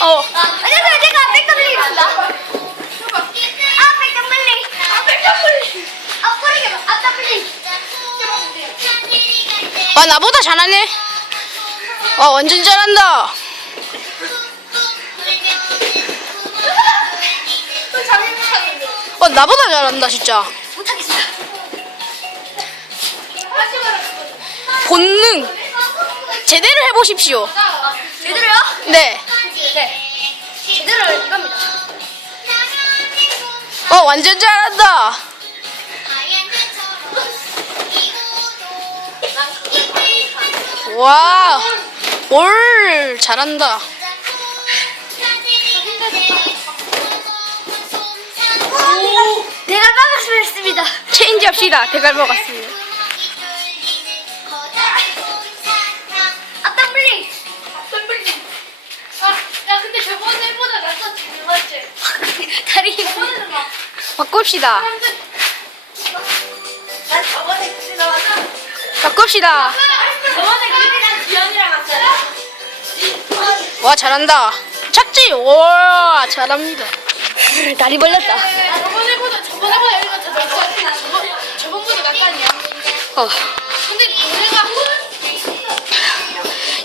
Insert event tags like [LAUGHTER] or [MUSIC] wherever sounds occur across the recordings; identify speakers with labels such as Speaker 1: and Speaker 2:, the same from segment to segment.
Speaker 1: 어.
Speaker 2: 안녕하세요. 제가 백덤블링입니다. 아, 백덤블링. 아, 백덤블링. 아, 뿌리게 봐. 아, 더블링.
Speaker 1: 와 나보다 잘하네. 와 완전 잘한다. 와 나보다 잘한다 진짜. 본능 제대로 해보십시오.
Speaker 2: 제대로요?
Speaker 1: 네.
Speaker 2: 네. 제대로 이겁니다.
Speaker 1: 와 완전 잘한다. 와. 뭘 잘한다.
Speaker 2: 내가 막았습니다.
Speaker 1: 체인지 합시다. 대갈 먹었습니다. 바꿉시다.
Speaker 3: 난 저번에 그때 나왔나?
Speaker 1: 바꿉시다.
Speaker 3: 저번에 그때랑 지연이랑 왔잖아
Speaker 1: 와 잘한다. 착지. 와 잘합니다. [LAUGHS] 다리 벌렸다.
Speaker 3: 저번에보다 저번에보다 여기가 더 저번, 저번보다 낫다니야
Speaker 1: 어.
Speaker 3: 근데 노래가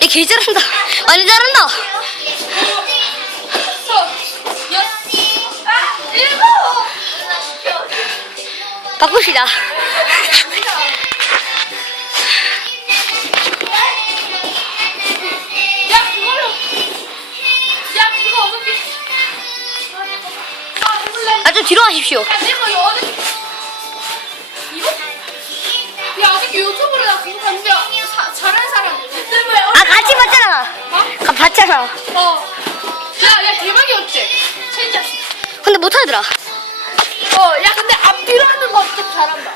Speaker 1: 얘개 잘한다. 많이 잘한다. 바꿉시다.
Speaker 3: 어떻게
Speaker 1: 아좀 뒤로 가십시오.
Speaker 3: 야 내가 이거 어저께 이거? 야 어저께 유튜브로 나 그거 봤는데 사, 잘하는 사람
Speaker 1: 왜아 같이 봤잖아.
Speaker 3: 어?
Speaker 1: 가 봤잖아.
Speaker 3: 어. 야, 야 대박이었지? 진짜.
Speaker 1: 근데 못하더라.
Speaker 3: 어, 야 근데 앞뒤로 하는 거좀 잘한다.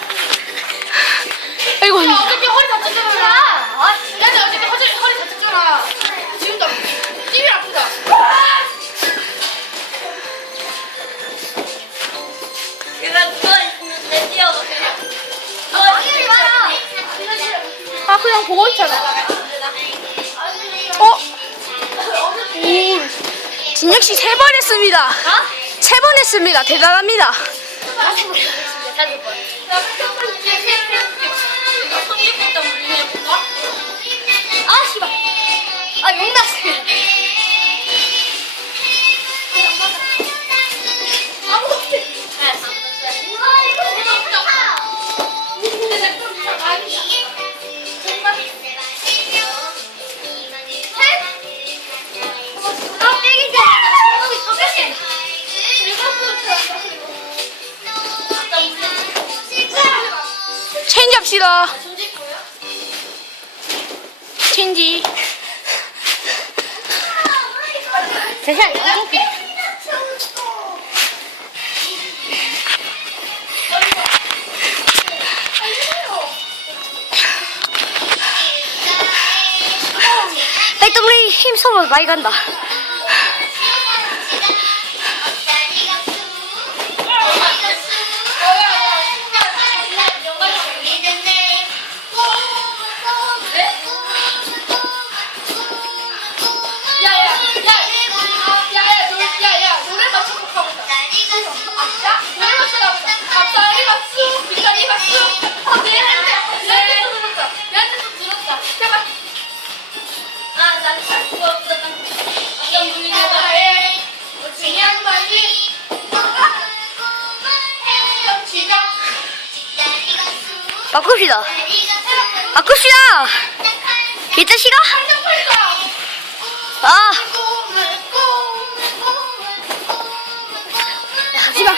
Speaker 1: 아이고.
Speaker 3: 야 어저께 허리 다쳤잖아. 야, 나 어저께 허리 허리 다쳤잖아. 지금도 띠이 아프다.
Speaker 2: 뛰어도 그냥. 어, 이리 와라.
Speaker 3: 아 그냥 보고 있잖아.
Speaker 1: 어? 오. 진혁 씨 세 번 했습니다. 세 번 했습니다. 대단합니다.
Speaker 2: 아, 씨발. 아, 용 났어.
Speaker 1: 체인지 합시다. 체인지.
Speaker 2: 잠시만.
Speaker 1: 백더블이 힘 소모 많이 간다. 바꿉시다. 바꿉시다. 개자식아. 아. 하지마.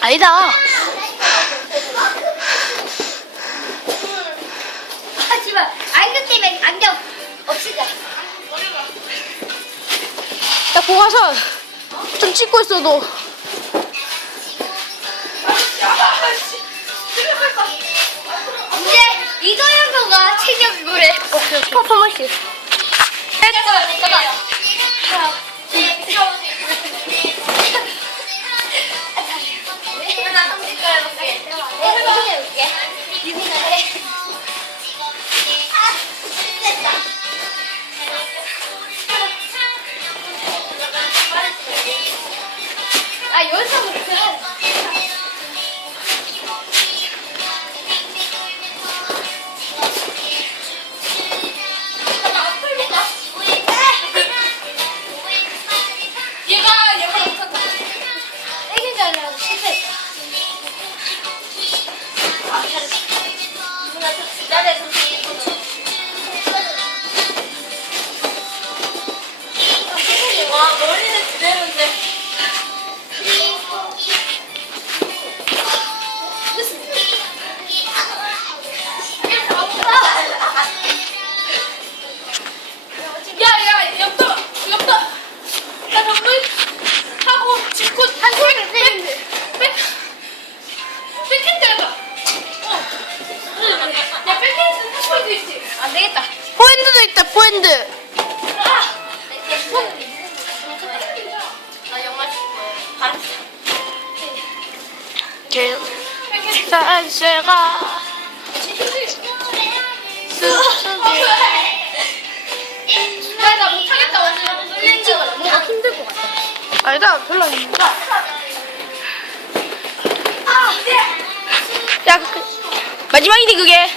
Speaker 1: 아니다.
Speaker 2: 하지만 안경 때문에 안경
Speaker 1: 화선 좀 찍고 있어도
Speaker 2: 이제 이도현도가 체력 노래.
Speaker 1: 퍼포먼스.
Speaker 2: 잠깐만 잠깐만
Speaker 3: 하나, 삼십 가야 나 못하겠다 완전 뭔가 힘들 것 같아.
Speaker 1: 아니다 별로 안 힘들어. 야 그, 마지막인데 그게.